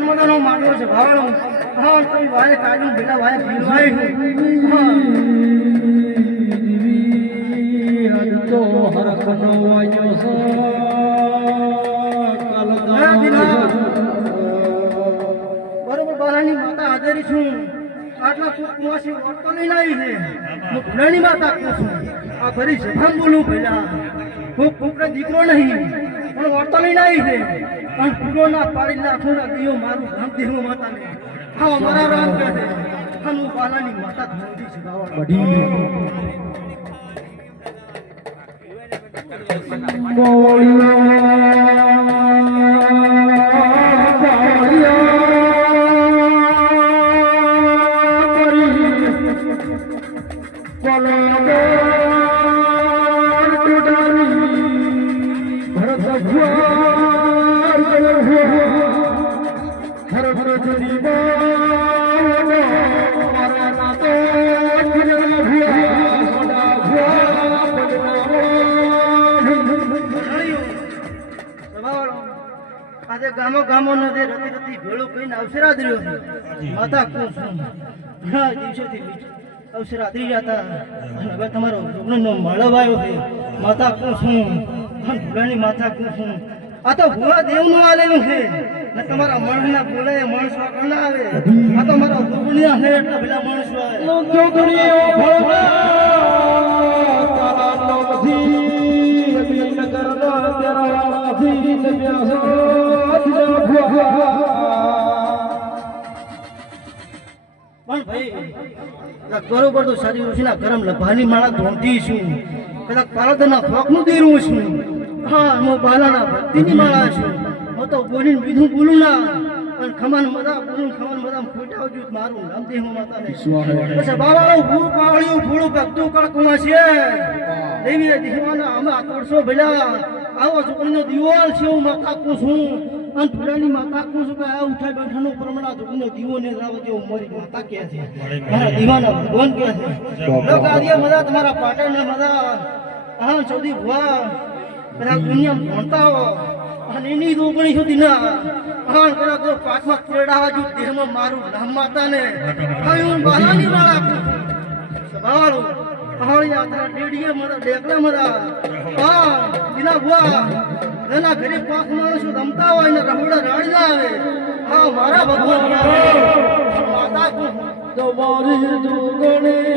મદન મદન હું માંડવો છે ભાવડો હા કોઈ વાય કાઢું બેટા વાય ભીલવાઈ હા તો હરખનો વાગ્યો સો બરોબર બારાની માતા હાજરી છું. આટલા કુવાસી વર્તો લઈને લાવી છે. હું ભૂલાની માતા કહું છું. આ ફરી સભામ બોલું પેલા હું કુકનો દીકરો નહીં, પણ વર્તો લઈને આવી છે. પણ પૂરો ના પાડી નાખું ના દિયો મારું રામ દેવ માતાને હા મારા રામ કહે છે. હા બાલાની માતા ધોતી ગાવા બડી આજે ગામો ગામો નો જે રતી રતી ભેળો કહીને અવસરા દ્ર્યો છે. માતા કું છું. ઘણા દિવસોથી અવસરા દ્રી હતા. હવે તમારો રૂગણનો માળવ આવ્યો છે. માતા કું છું. અને ભૂલાની માતા કું આ તો ભૂવા દેવનું આલેલું છે. ને તમારા મણના બોલાય માણસો ના આવે. આ તો મારા એટલા પેલા માણસો આવે. પણ ભાઈ કદાચ બરોબર તો સારી ઋષિના ગરમ લભાની માળા ધોંધી છું. કદાચ પાલોદરના ફોકનું દેરું છું. હા હું બાલાના ભક્તિની માળા છું. તો બોલીને બીજું બોલું ના. પણ ખમન મદા બોલું ખમાન મદા ફૂટાવજો મારું નામ દેહ માતા ને પછી બાવાળું ભૂ પાવળ્યું ભૂળું ભક્તું કળકુમાં છે. દેવી દેવાના અમે આકર્ષો ભેલા. આવો છોકરીનો દિવાલ છે હું માતા કું છું. અને ફૂલાની માતા કું છું કે આ ઉઠાઈ બેઠાનો પ્રમાણ છોકરીનો દીવો ને લાવે જેવું મારી માતા કે છે. મારા દીવાના ભગવાન કે છે. લોક આદિયા મદા તમારા પાટણના મદા. આ ચૌધી ભુવા. બધા દુનિયામાં ભણતા હો. અને એની રોગણી સુધી ના હા પેલા તો પાકમાં કેળાવા જો દેહમાં મારું નામ માતાને કયું બાલાની વાળા સવાળો પહાડી યાત્રા ડેડીએ મરા ડેકલા મરા હા બિના ભુવા એના ઘરે પાંચ માણસો રમતા હોય ને રમડા રાડી ના આવે? હા, મારા ભગવાન. માતા કું. મારી જોગણી